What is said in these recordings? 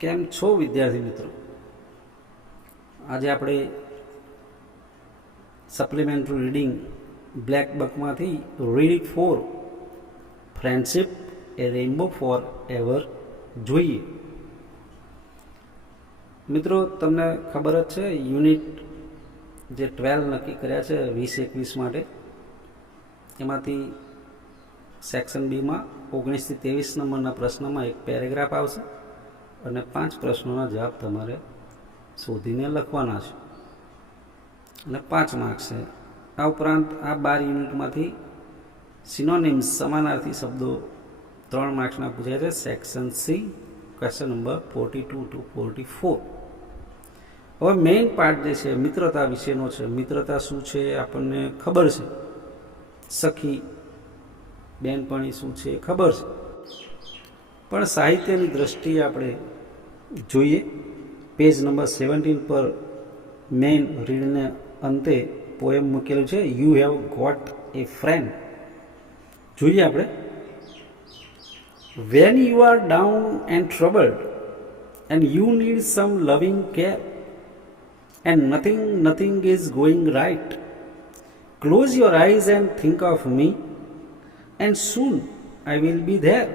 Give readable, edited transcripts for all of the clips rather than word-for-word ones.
કેમ છો વિદ્યાર્થી મિત્રો? આજે આપણે supplementary reading black બકમાંથી read four friendship એ રેઇનબો ફોર એવર જોઈએ. મિત્રો, તમને ખબર જ છે યુનિટ જે 12 નક્કી કર્યા છે 20-21 માટે, એમાંથી સેક્શન બીમાં 19 થી 23 નંબરના પ્રશ્નમાં એક પેરેગ્રાફ આવશે અને 5 પ્રશ્નોના જવાબ તમારે શોધીને લખવાના છે અને 5 માર્ક્સ છે. આ ઉપરાંત આ 12 યુનિટમાંથી સિનોનિમ્સ સમાનાર્થી શબ્દો 3 માર્ક્સના પૂછાય છે. Section C, question number 42 to 44. હવે મેઇન પાર્ટ જે છે મિત્રતા વિશેનો છે. મિત્રતા શું છે આપણને ખબર છે, સખી બેનપણી શું છે ખબર છે, પણ સાહિત્યની દ્રષ્ટિએ આપણે જોઈએ. પેજ નંબર 17 પર મેઇન રીડને અંતે પોએમ મૂકેલું છે, you have got A friend. જોઈએ આપણે. When you are down and ટ્રબલ્ડ and you need some લવિંગ care and nothing is going right, close your eyes and think of me and soon I will be there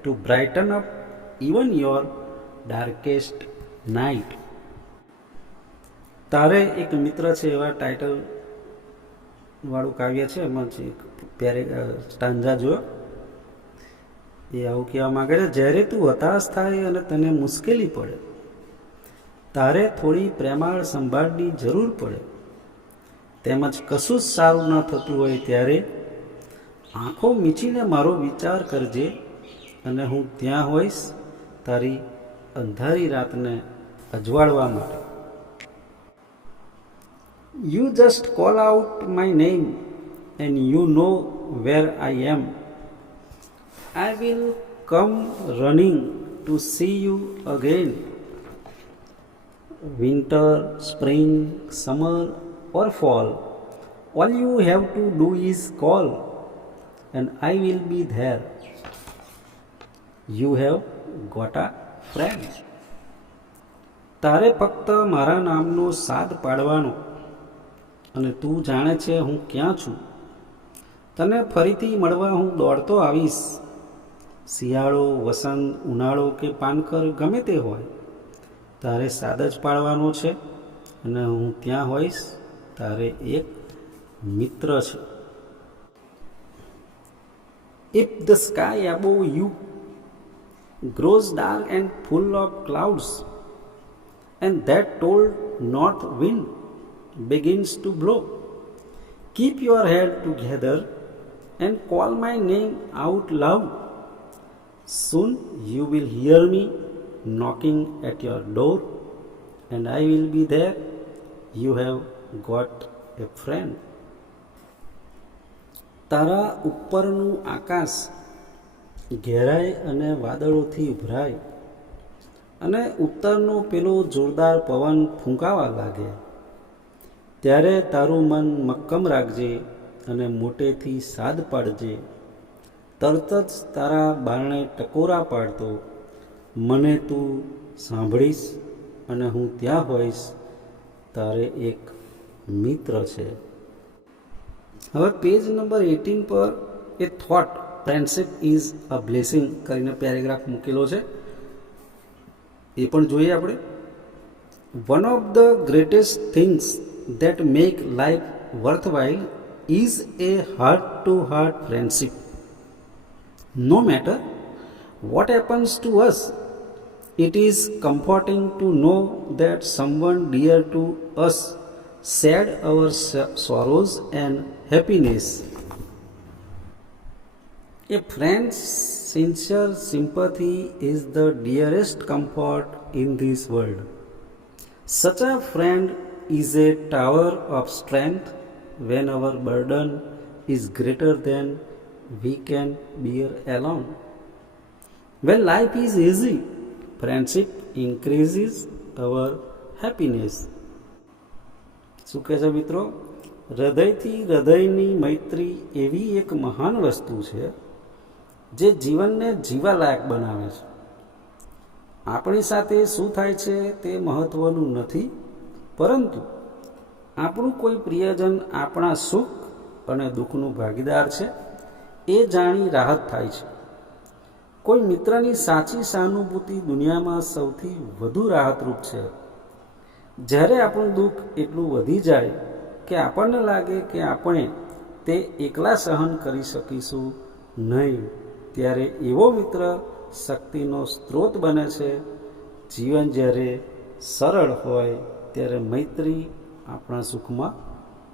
two brighten up even your darkest night. તારે એક મિત્ર છે એવા title વાળું કાવ્ય છે. એમાં છે સ્ટાન્ઝા જો એ આવું કહેવા માંગે છે, જ્યારે તું હતાશ થાય અને તને મુશ્કેલી પડે, તારે થોડી પ્રેમાળ સંભાળની જરૂર પડે, તેમજ કશું જ સારું ન થતું હોય ત્યારે આંખો મીચીને મારો વિચાર કરજે અને હું ત્યાં હોઈશ તારી અંધારી રાતને અજવાળવા માટે. You just call out my name and you know where I am. I will come running to see you again. Winter, spring, summer or fall, all you have to do is call and I will be there. You have got a friend. તારે ફક્ત મારા નામનો સાદ પાડવાનો અને તું જાણે છે હું ક્યાં છું. તને ફરીથી મળવા હું દોડતો આવીશ. શિયાળો, વસંત, ઉનાળો કે પાનખર ગમે તે હોય, તારે સાદ જ પાડવાનો છે અને હું ત્યાં હોઈશ. તારે એક મિત્ર છે. If the sky above you grows dark and full of clouds, and that cold north wind begins to blow, keep your head together and call my name out loud. Soon you will hear me knocking at your door, and I will be there. You have got a friend. તારા ઉપરનું આકાશ ઘેરાય અને વાદળોથી ઉભરાય અને ઉત્તરનો પેલો જોરદાર પવન ફૂંકાવા લાગે, ત્યારે તારું મન મક્કમ રાખજે અને મોટેથી સાદ પાડજે. તરત જ તારા બારણે ટકોરા પાડતો મને તું સાંભળીશ અને હું ત્યાં હોઈશ. તારે એક મિત્ર છે. હવે પેજ નંબર 18 પર એ thought friendship is a blessing કરીને પેરેગ્રાફ મૂકેલો છે, એ પણ જોઈએ આપણે. One of the greatest things that make life worthwhile is a heart-to-heart friendship. No matter what happens to us, it is comforting to know that someone dear to us shared our sorrows and happiness. A friend's sincere sympathy is the dearest comfort in this world. Such a friend is a tower of strength when our burden is greater than we can bear alone. When life is easy, friendship increases our happiness. શું કહે છે મિત્રો? હૃદયથી હૃદયની મૈત્રી એવી એક મહાન વસ્તુ છે જે જીવનને જીવાલાયક બનાવે છે. આપણી સાથે શું થાય છે તે મહત્ત્વનું નથી, પરંતુ આપણું કોઈ પ્રિયજન આપણા સુખ અને દુઃખનું ભાગીદાર છે એ જાણી રાહત થાય છે. કોઈ મિત્રની સાચી સહાનુભૂતિ દુનિયામાં સૌથી વધુ રાહતરૂપ છે. જ્યારે આપણું દુઃખ એટલું વધી જાય કે આપણને લાગે કે આપણે તે એકલા સહન કરી શકીશું નહીં, ત્યારે એવો મિત્ર શક્તિનો સ્ત્રોત બને છે. જીવન જ્યારે સરળ હોય ત્યારે મૈત્રી આપણા સુખમાં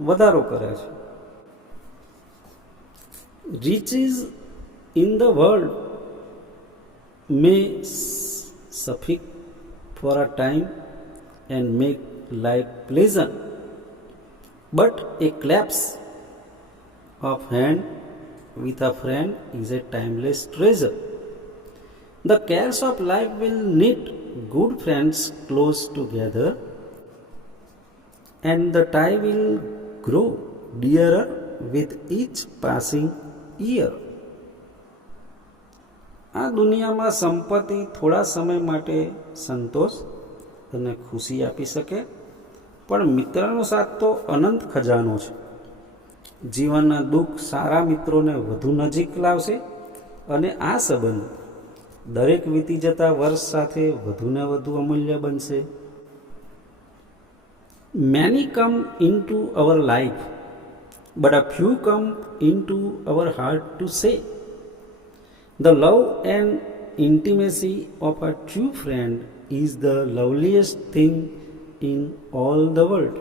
વધારો કરે છે. Riches in the world may suffice for a time and make life pleasant, but a clasp of hand with a friend is a timeless treasure. The cares of life will knit good friends close together, and the tie will grow dearer with each passing year. આ દુનિયામાં સંપત્તિ થોડા સમય માટે સંતોષ અને ખુશી આપી શકે, પણ મિત્રનો સાથ તો અનંત ખજાનો છે. જીવનના દુઃખ સારા મિત્રોને વધુ નજીક લાવશે, અને આ સંબંધ દરેક વીતી જતા વર્ષ સાથે વધુને વધુ અમૂલ્ય બનશે. Many come into our life, but a few come into our heart to say, the love and intimacy of a true friend is the loveliest thing in all the world.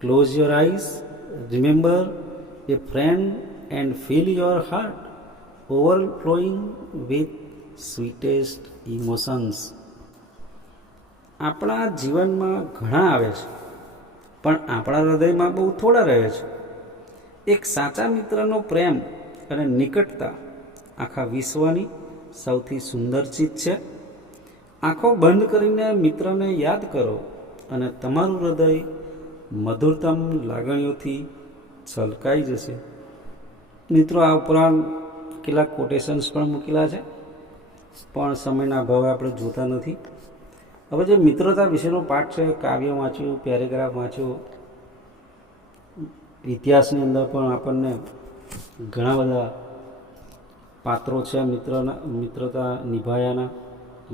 Close your eyes, remember a friend, and feel your heart overflowing with sweetest emotions. આપણા જીવનમાં ઘણા આવે છે, પણ આપણા હૃદયમાં બહુ થોડા રહે છે. એક સાચા મિત્રનો પ્રેમ અને નિકટતા આખા વિશ્વની સૌથી સુંદર ચીજ છે. આંખો બંધ કરીને મિત્રને યાદ કરો અને તમારું હૃદય મધુરતમ લાગણીઓથી છલકાઈ જશે. મિત્રો, આ ઉપરાંત કેટલાક કોટેશન્સ પણ મૂકેલા છે, પણ સમયના અભાવે આપણે જોતા નથી. હવે જે મિત્રતા વિશેનો પાઠ છે, કાવ્ય વાંચ્યું, પેરેગ્રાફ વાંચ્યો, ઇતિહાસની અંદર પણ આપણને ઘણા બધા પાત્રો છે મિત્રતા નિભાયાના.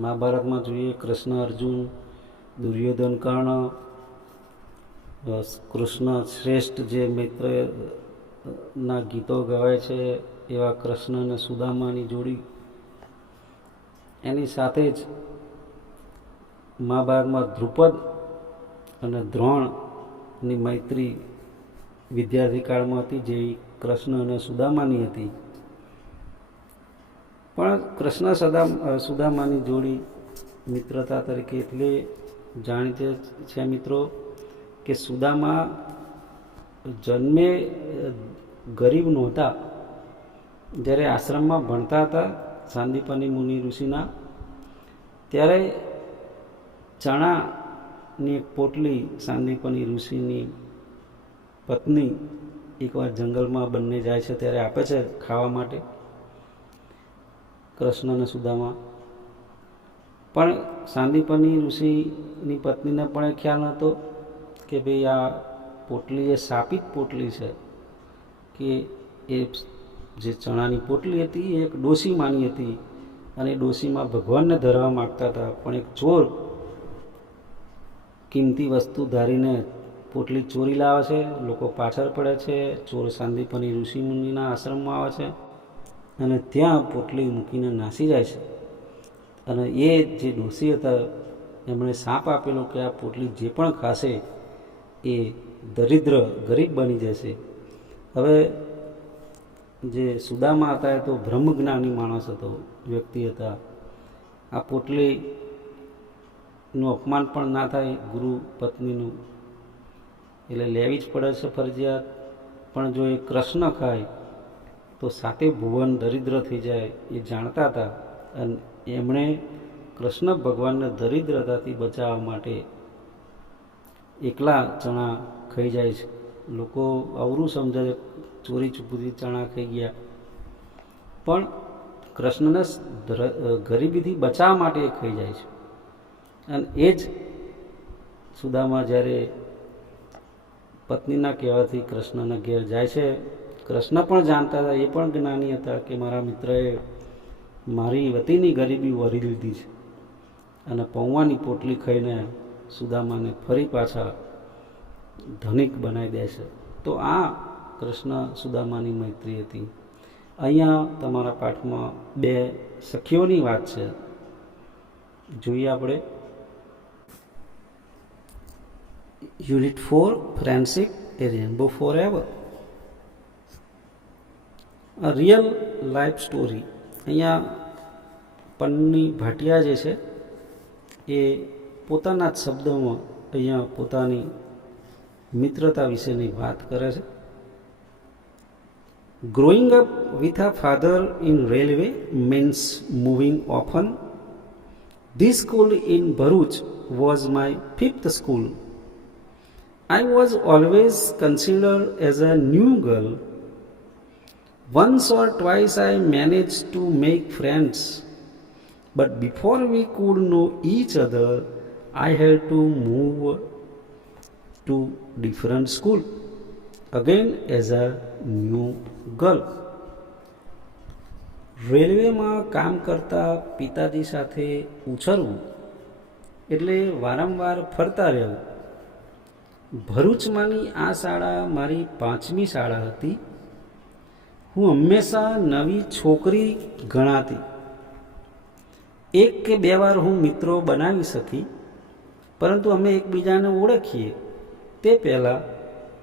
મહાભારતમાં જોઈએ કૃષ્ણ અર્જુન, દુર્યોધન કર્ણ, કૃષ્ણ શ્રેષ્ઠ જે મિત્રના ગીતો ગવાય છે એવા કૃષ્ણ અને સુદામાની જોડી. એની સાથે જ મહાભારતમાં દ્રુપદ અને દ્રોણની મૈત્રી વિદ્યાર્થી કાળમાં હતી, જેવી કૃષ્ણ અને સુદામાની હતી. પણ કૃષ્ણ સુદામાની જોડી મિત્રતા તરીકે એટલે જાણીતી છે મિત્રો કે સુદામા જન્મે ગરીબ નહોતા. જ્યારે આશ્રમમાં ભણતા હતા સાંદીપની મુનિ ઋષિના, ત્યારે ચણાની એક પોટલી સાંદીપની ઋષિની પત્ની એકવાર જંગલમાં બંને જાય છે ત્યારે આપે છે ખાવા માટે કૃષ્ણ અને સુદામા. પણ સાંદીપની ઋષિની પત્નીને પણ એ ખ્યાલ નહોતો કે ભાઈ આ પોટલી એ શાપિત પોટલી છે, કે એ જે ચણાની પોટલી હતી એ એક ડોશીમાની હતી, અને એ ડોશીમાં ભગવાનને ધરવા માગતા હતા. પણ એક ચોર કિંમતી વસ્તુ ધારીને પોટલી ચોરી લાવે છે, લોકો પાછળ પડે છે, ચોર સાંદીપની ઋષિમુનિના આશ્રમમાં આવે છે અને ત્યાં પોટલી મૂકીને નાસી જાય છે. અને એ જે ડોશી હતા એમણે શાપ આપેલો કે આ પોટલી જે પણ ખાશે એ દરિદ્ર ગરીબ બની જશે. હવે જે સુદામા હતા એ તો બ્રહ્મજ્ઞાની માણસ હતો, વ્યક્તિ હતા. આ પોટલીનું અપમાન પણ ના થાય ગુરુ પત્નીનું, એટલે લેવી જ પડે છે ફરજિયાત. પણ જો એ કૃષ્ણ ખાય તો સાતે ભુવન દરિદ્ર થઈ જાય એ જાણતા હતા, અને એમણે કૃષ્ણ ભગવાનને દરિદ્રતાથી બચાવવા માટે એકલા ચણા ખાઈ જાય છે. લોકો અવરું સમજે ચોરી છુપીથી ચણા ખાઈ ગયા, પણ કૃષ્ણને ગરીબીથી બચાવવા માટે એ ખાઈ જાય છે. અને એ જ સુદામા જ્યારે પત્નીના કહેવાથી કૃષ્ણના ઘેર જાય છે, કૃષ્ણ પણ જાણતા હતા, એ પણ જ્ઞાની હતા કે મારા મિત્રએ મારી વતીની ગરીબી વરી લીધી છે, અને પૌવાની પોટલી ખાઈને સુદામાને ફરી પાછા ધનિક બનાવી દે છે. તો આ કૃષ્ણ સુદામાની મૈત્રી હતી. અહીંયા તમારા પાઠમાં બે સખીઓની વાત છે, જોઈએ આપણે. યુનિટ 4 ફ્રેન્ડશિપ એ રેનબો ફોર એવર. અ રિયલ લાઈફ સ્ટોરી. અહીંયા પન્ની ભાટિયા જે છે એ પોતાના જ શબ્દોમાં અહીંયા પોતાની મિત્રતા વિશેની વાત કરે છે. Growing up with a father in railway means moving often. This school in Bharuch was my fifth school. I was always considered as a new girl. Once or twice I managed to make friends, but before we could know each other, I had to move to different school again as a new girl. રેલવેમાં કામ કરતા પિતાજી સાથે ઉછરવું એટલે વારંવાર ફરતા રહેવું. ભરૂચમાંની આ શાળા મારી 5મી શાળા હતી. હું હંમેશા નવી છોકરી ગણાતી. 1 કે 2 વાર હું મિત્રો બનાવી શકી, પરંતુ અમે એકબીજાને ઓળખીએ તે પહેલાં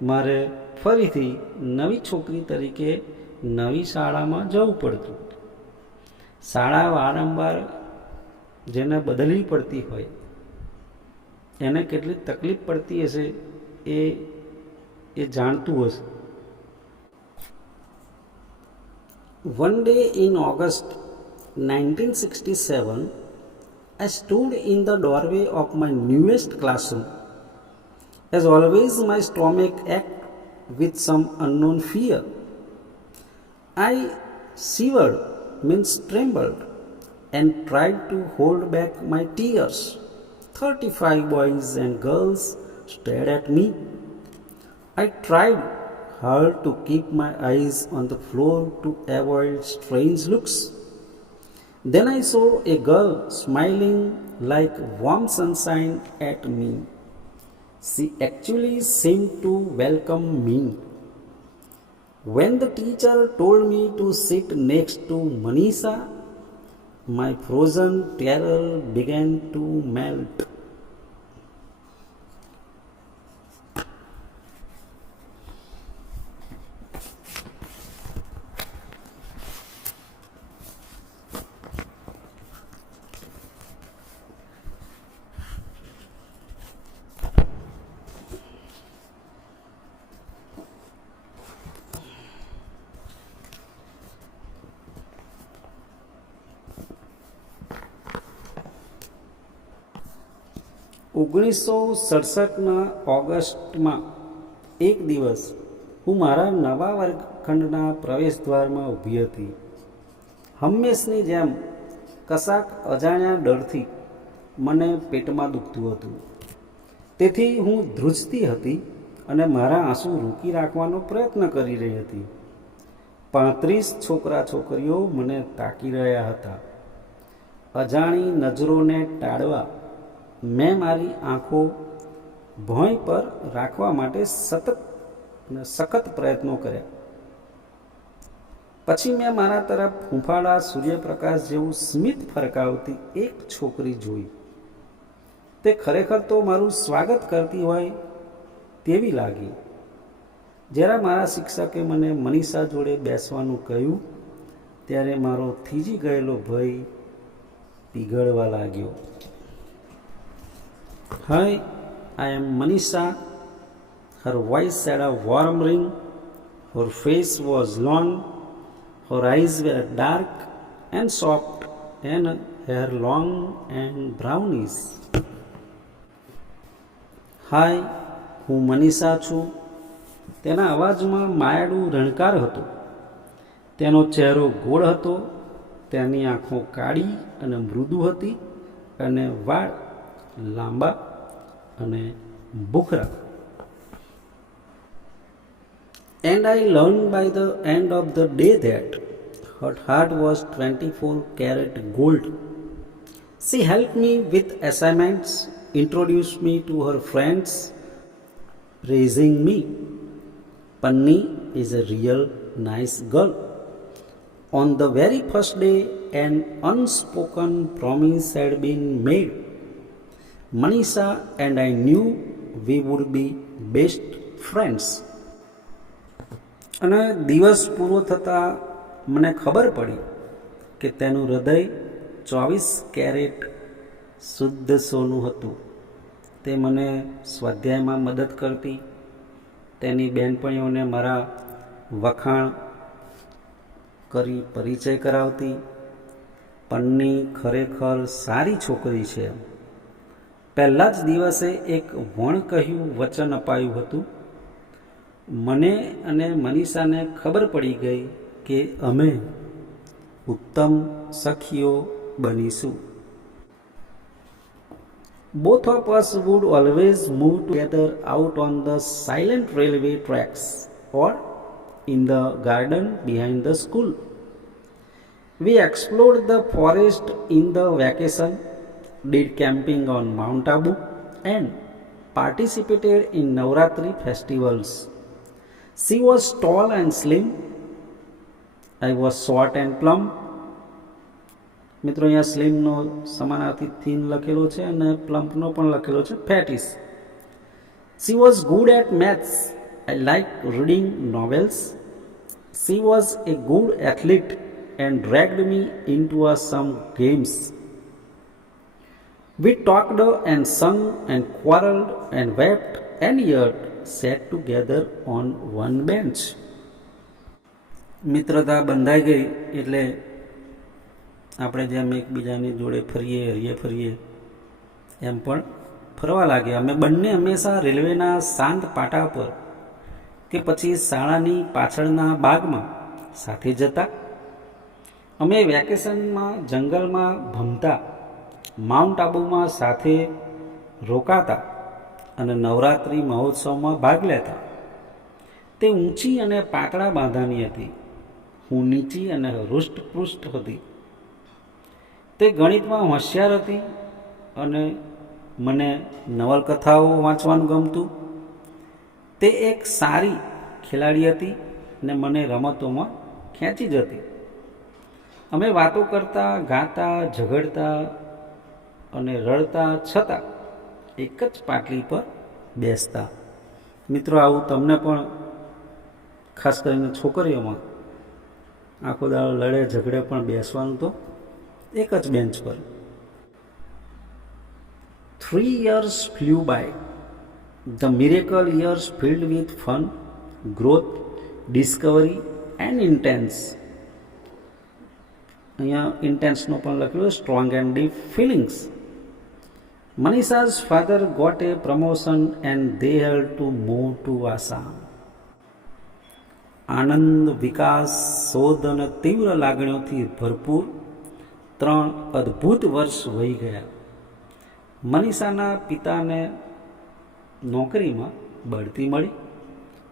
મારે ફરીથી નવી છોકરી તરીકે નવી શાળામાં જવું પડતું. શાળા વારંવાર જેને બદલવી પડતી હોય એને કેટલી તકલીફ પડતી હશે એ જાણતું હશે. One day in August 1967, I stood in the doorway of my newest classroom. As always, my stomach ached with some unknown fear. I shivered, means trembled, and tried to hold back my tears. 35 boys and girls stared at me. I tried hard to keep my eyes on the floor to avoid strange looks. Then I saw a girl smiling like warm sunshine at me. She actually seemed to welcome me. When the teacher told me to sit next to Manisha, my frozen terror began to melt. ઓગણીસો 67ના ઓગસ્ટમાં એક દિવસ હું મારા નવા વર્ગખંડના પ્રવેશદ્વારમાં ઊભી હતી. હંમેશની જેમ કશાક અજાણ્યા ડરથી મને પેટમાં દુખતું હતું. તેથી હું ધ્રુજતી હતી અને મારા આંસુ રોકી રાખવાનો પ્રયત્ન કરી રહી હતી. 35 છોકરા છોકરીઓ મને તાકી રહ્યા હતા. અજાણી નજરોને ટાળવા મેં મારી આંખો ભોંય પર રાખવા માટે સખત પ્રયત્નો કર્યા. પછી મેં મારા તરફ હૂંફાળા સૂર્યપ્રકાશ જેવું સ્મિત ફરકાવતી એક છોકરી જોઈ. તે ખરેખર તો મારું સ્વાગત કરતી હોય તેવી લાગી. જ્યારે મારા શિક્ષકે મને મનીષા જોડે બેસવાનું કહ્યું ત્યારે મારો થીજી ગયેલો ભય પીગળવા લાગ્યો. Hi, I am Manisha. Her voice had a warm ring. Her face was long. Her eyes were dark and soft, and her hair long and brownish. Hi, હું મનીષા છું. તેના અવાજમાં માયાળું રણકાર હતો. તેનો ચહેરો ગોળ હતો. તેની આંખો કાળી અને મૃદુ હતી અને વાળ લાંબા અને ભૂખરા. And I learned by the end of the day that her heart was 24 karat gold. She helped me with assignments, introduced me to her friends, praising me. Panni is a real nice girl. On the very first day, an unspoken promise had been made. Manisha and I knew we would be best friends. અને દિવસ પૂરો થતાં મને ખબર પડી કે તેનું હૃદય 24 કેરેટ શુદ્ધ સોનું હતું. તે મને સ્વાધ્યાયમાં મદદ કરતી, તેની બહેનપણીઓને મારા વખાણ કરી પરિચય કરાવતી. પન્ની ખરેખર સારી છોકરી છે. પહેલા જ દિવસે એક વણકહ્યું વચન અપાયું હતું. મને અને મનીષાને ખબર પડી ગઈ કે અમે ઉત્તમ સખીઓ બનીશું. Both of us would always move together out on the silent railway tracks or in the garden behind the school. We explored the forest in the vacation, did camping on Mount Abu, and participated in Navratri festivals. She was tall and slim. I was short and plump. મિત્રો, અહીંયા સ્લિમનો સમાનાર્થી thin લખેલો છે અને પ્લમ્પનો પણ લખેલો છે ફેટિસ. She was good at maths. I liked reading novels. She was a good athlete and dragged me into some games. We talked and sung and quarreled and wept and yet sat together on one bench. મિત્રતા બંધાઈ ગઈ એટલે આપણે જેમ એકબીજાની જોડે હરીએ ફરીએ એમ પણ ફરવા લાગ્યા. અમે બંને હંમેશા રેલવેના શાંત પાટા પર કે પછી શાળાની પાછળના બાગમાં સાથે જતા. અમે વેકેશનમાં જંગલમાં ભમતા, માઉન્ટ આબુમાં સાથે રોકાતા અને નવરાત્રિ મહોત્સવમાં ભાગ લેતા. તે ઊંચી અને પાતળા બાંધાની હતી. હું નીચી અને હૃષ્ટપૃષ્ટ હતી. તે ગણિતમાં હોશિયાર હતી અને મને નવલકથાઓ વાંચવાનું ગમતું. તે એક સારી ખેલાડી હતી અને મને રમતોમાં ખેંચી જતી. અમે વાતો કરતા, ગાતા, ઝઘડતા અને રડતા છતાં એક જ પાટલી પર બેસતા. મિત્રો, આવું તમને પણ ખાસ કરીને છોકરીઓમાં આખો દાડો લડે ઝઘડે પણ બેસવાનું તો એક જ બેન્ચ પર. 3 years flew by. The miracle years filled with fun, growth, discovery and intense. અહીંયા ઇન્ટેન્સનો પણ લખ્યું strong and deep feelings. Manisha's father got a promotion and they had to move to Assam. આનંદ, વિકાસ, શોધ અને તીવ્ર લાગણીઓથી ભરપૂર 3 અદ્ભુત વર્ષ વહી ગયા. મનીષાના પિતાને નોકરીમાં બઢતી મળી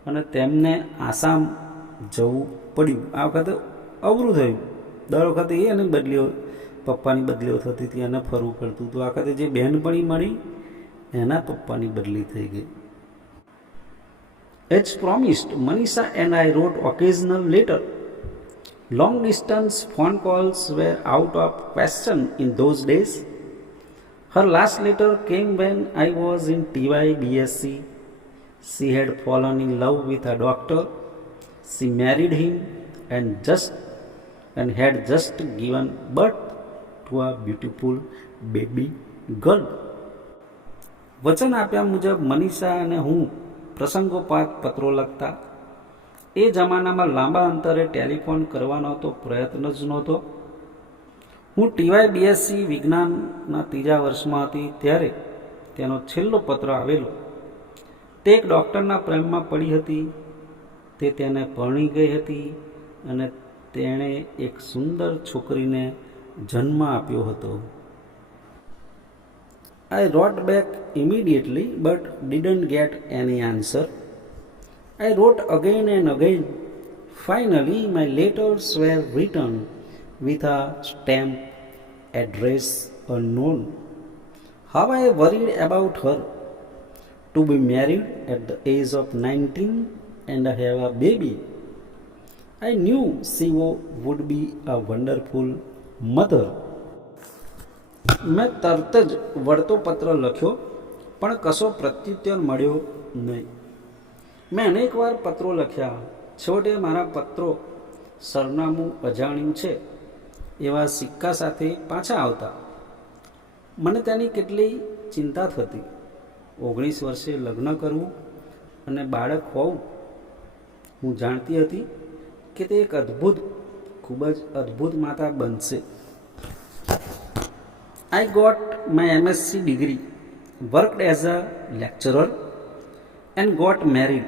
અને તેમને આસામ જવું પડ્યું. આ વખતે અવરું થયું. દર વખતે એને બદલીઓ, પપ્પાની બદલીઓ થતી હતી, એને ફરવું પડતું હતું. આ વખતે જે બહેનપણી મળી એના પપ્પાની બદલી થઈ ગઈ. As promised, Manisha and I wrote occasional letters. Long distance phone calls were out of question in those days. Her last letter came when I was in TY BSc. She had fallen in love with a doctor. She married him and had just given birth to a beautiful baby girl. વચન આપ્યા મુજબ મનીષા અને હું પ્રસંગોપાત પત્રો લખતા. એ જમાનામાં લાંબા અંતરે ટેલિફોન કરવાનો તો પ્રયત્ન જ નહોતો. હું TY BSc વિજ્ઞાનના 3જા વર્ષમાં હતી ત્યારે તેનો છેલ્લો પત્ર આવેલો. તે એક ડૉક્ટરના પ્રેમમાં પડી હતી. તે તેને પરણી ગઈ હતી અને તેણે એક સુંદર છોકરીને જન્મ આપ્યો હતો. I wrote back immediately but didn't get any answer. I wrote again and again. Finally, my letters were written with a stamp, address unknown. How I worried about her. To be married at the age of 19 and have a baby. I knew she would be a wonderful mother. મેં તરત જ વળતો પત્ર લખ્યો પણ કશો પ્રત્યુત્તર મળ્યો નહીં. મેં અનેક વાર પત્રો લખ્યા, છેવટે મારા પત્રો સરનામું અજાણ્યું છે એવા સિક્કા સાથે પાછા આવતા. મને તેની કેટલી ચિંતા થતી. 19 વર્ષે લગ્ન કરવું અને બાળક હોવું. હું જાણતી હતી કે તે એક અદ્ભુત, ખૂબ જ અદ્ભુત માતા બનશે. I got my MSc degree, worked as a lecturer and got married.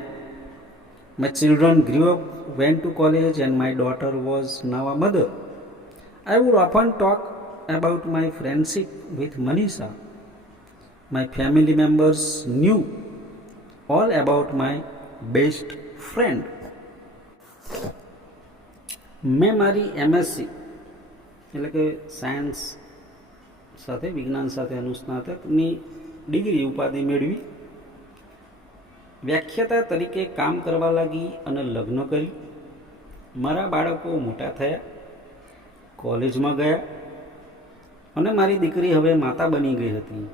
My children grew up, went to college and my daughter was now a mother. I would often talk about my friendship with Manisha. My family members knew all about my best friend. મેં મારી MSc એટલે કે science સાથે, વિજ્ઞાન સાથે અનુસ્નાતકની degree ઉપાધિ મેળવી. વ્યાખ્યાતા તરીકે કામ કરવા લાગી અને લગ્ન કરી. મારા બાળકો મોટા થયા, કોલેજમાં ગયા અને મારી દીકરી હવે માતા બની ગઈ હતી.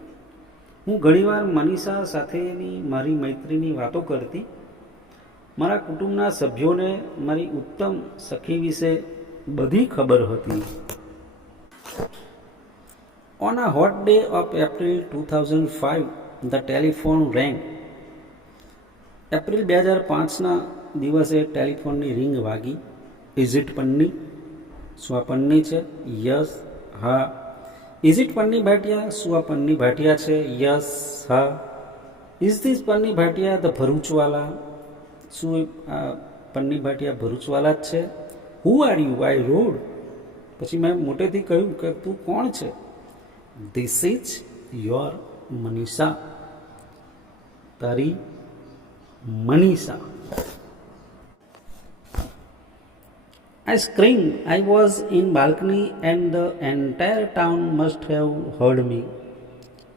હું ઘણીવાર મનીષા સાથેની મારી મૈત્રીની વાતો કરતી. મારા કુટુંબના સભ્યોને મારી ઉત્તમ સખી વિશે બધી ખબર હતી. On a hot day of April 2005, the telephone rang. April 2005ના દિવસે ટેલિફોનની રિંગ વાગી. Is it પન્ની? શું આ પન્ની છે? યસ, હા. Is it પન્ની Bhatia? શું આ પન્ની ભાટિયા છે? યસ, હા. Is this પન્ની Bhatia the ભરૂચવાલા? શું આ પન્ની ભાટિયા ભરૂચવાલા જ છે? Who are you? I road. પછી મેં મોટેથી કહ્યું કે તું કોણ છે? This is your Manisha. તારી Manisha. I screamed. I was in balcony and the entire town must have heard me.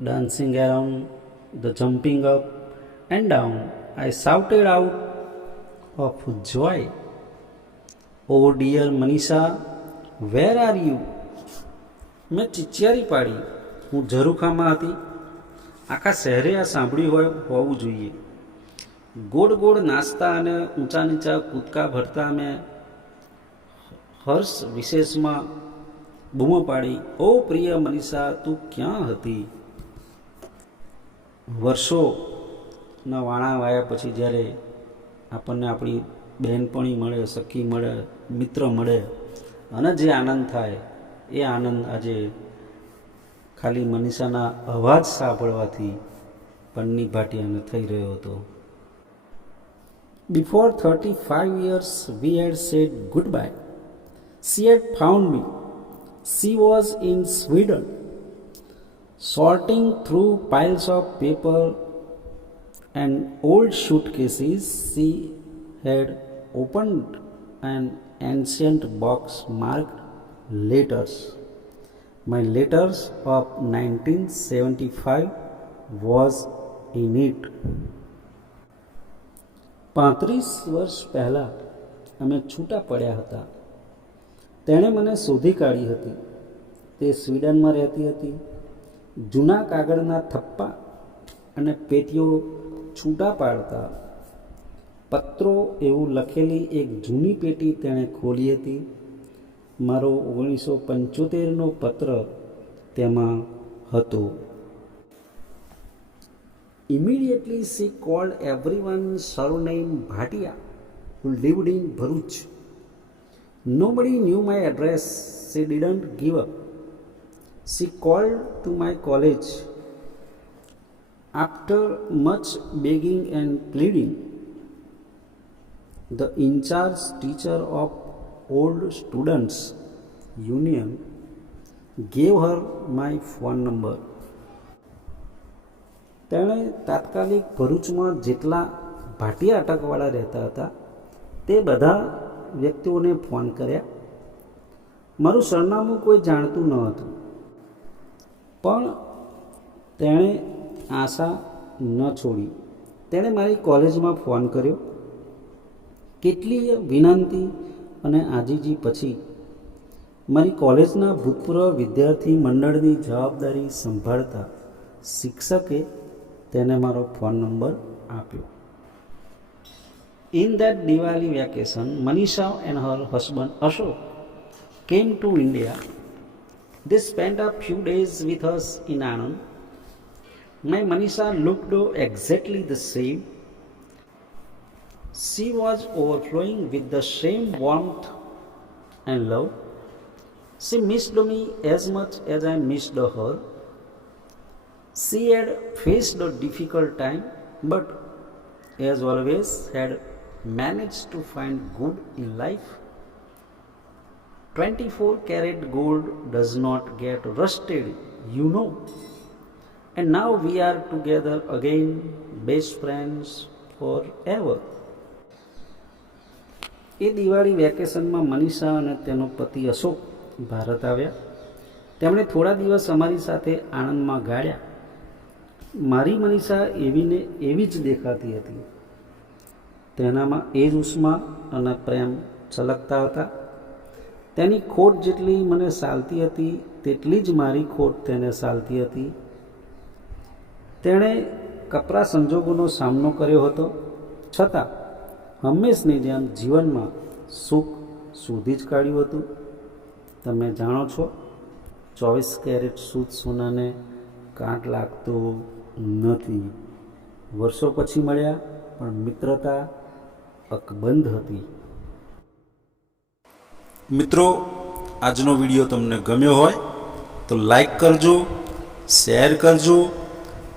Dancing around, the jumping up and down, I shouted out of joy. Oh dear Manisha, where are you? મેં ચિચિયારી પાડી. હું ઝરૂખામાં હતી. આખા શહેરે આ સાંભળ્યું હોવું જોઈએ. ગોળ ગોળ નાસ્તા અને ઊંચા નીચા કૂદકા ભરતા મેં હર્ષ વિશેષમાં બૂમો પાડી, ઓ પ્રિય મનીષા, તું ક્યાં હતી? વર્ષોના વાણા વાયા પછી જ્યારે આપણને આપણી બહેનપણી મળે, સખી મળે, મિત્ર મળે અને જે આનંદ થાય એ આનંદ આજે ખાલી મનીષાના અવાજ સાંભળવાથી પન્ની ભાટિયાને થઈ રહ્યો હતો. Before 35 years we had said goodbye. She had found me. She was in Sweden, sorting through piles of paper and old suitcases. She had opened an ancient box marked letters. My letters of 1975 was in it. 35 વર્ષ પહેલાં અમે છૂટા પડ્યા હતા. તેણે મને શોધી કાઢી હતી. તે સ્વીડનમાં રહેતી હતી. જૂના કાગળના થપ્પા અને પેટીઓ છૂટા પાડતા. પત્રો એવું લખેલી એક જૂની પેટી તેણે ખોલી હતી. મારો 1975નો પત્ર તેમાં હતો. Immediately she called everyone surnamed Bhatia who lived in Bharuch. Nobody knew my address. She didn't give up. She called to my college. After much begging and pleading, the in-charge teacher of old students union gave her my phone number. તેણે તાત્કાલિક ભરૂચમાં જેટલા ભાટિયા અટકવાળા રહેતા હતા તે બધા વ્યક્તિઓને phone કર્યા. મારું સરનામું કોઈ જાણતું ન હતું, પણ તેણે આશા ન છોડી. તેણે મારી કોલેજમાં ફોન કર્યો. કેટલીય વિનંતી અને આજીજી પછી મારી કોલેજના ભૂતપૂર્વ વિદ્યાર્થી મંડળની જવાબદારી સંભાળતા શિક્ષકે તેને મારો ફોન નંબર આપ્યો. In that Diwali vacation, Manisha and her husband Ashok came to India. They spent a few days with us in Anand. My Manisha looked exactly the same. She was overflowing with the same warmth and love. She missed me as much as I missed her. She had faced a difficult time, but as always had managed to find good in life. 24-karat gold does not get rusted, you know. And now we are together again, best friends forever. એ દિવાળી વેકેશનમાં મનીષા અને તેનો પતિ અશોક ભારત આવ્યા. તેમણે થોડા દિવસ અમારી સાથે આણંદમાં ગાળ્યા. મારી મનીષા એવીને એવી જ દેખાતી હતી. તેનામાં એ જ ઉષ્મા અને પ્રેમ છલકતા હતા. તેની ખોટ જેટલી મને સાલતી હતી તેટલી જ મારી ખોટ તેને સાલતી હતી. તેણે કપરા સંજોગોનો સામનો કર્યો હતો, છતાં હંમેશની જેમ જીવનમાં સુખ શોધી જ કાઢ્યું હતું. તમે જાણો છો, 24 કેરેટ શુદ્ધ સોનાને કાંટ લાગતો નથી. વર્ષો પછી મળ્યા, પણ મિત્રતા અકબંધ હતી. મિત્રો, આજનો વિડીયો તમને ગમ્યો હોય તો લાઈક કરજો, શેર કરજો,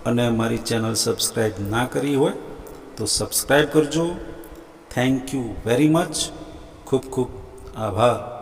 અને મારી ચેનલ સબસ્ક્રાઈબ ના કરી હોય તો સબસ્ક્રાઈબ કરજો. Thank you very much. ખૂબ ખૂબ આભાર.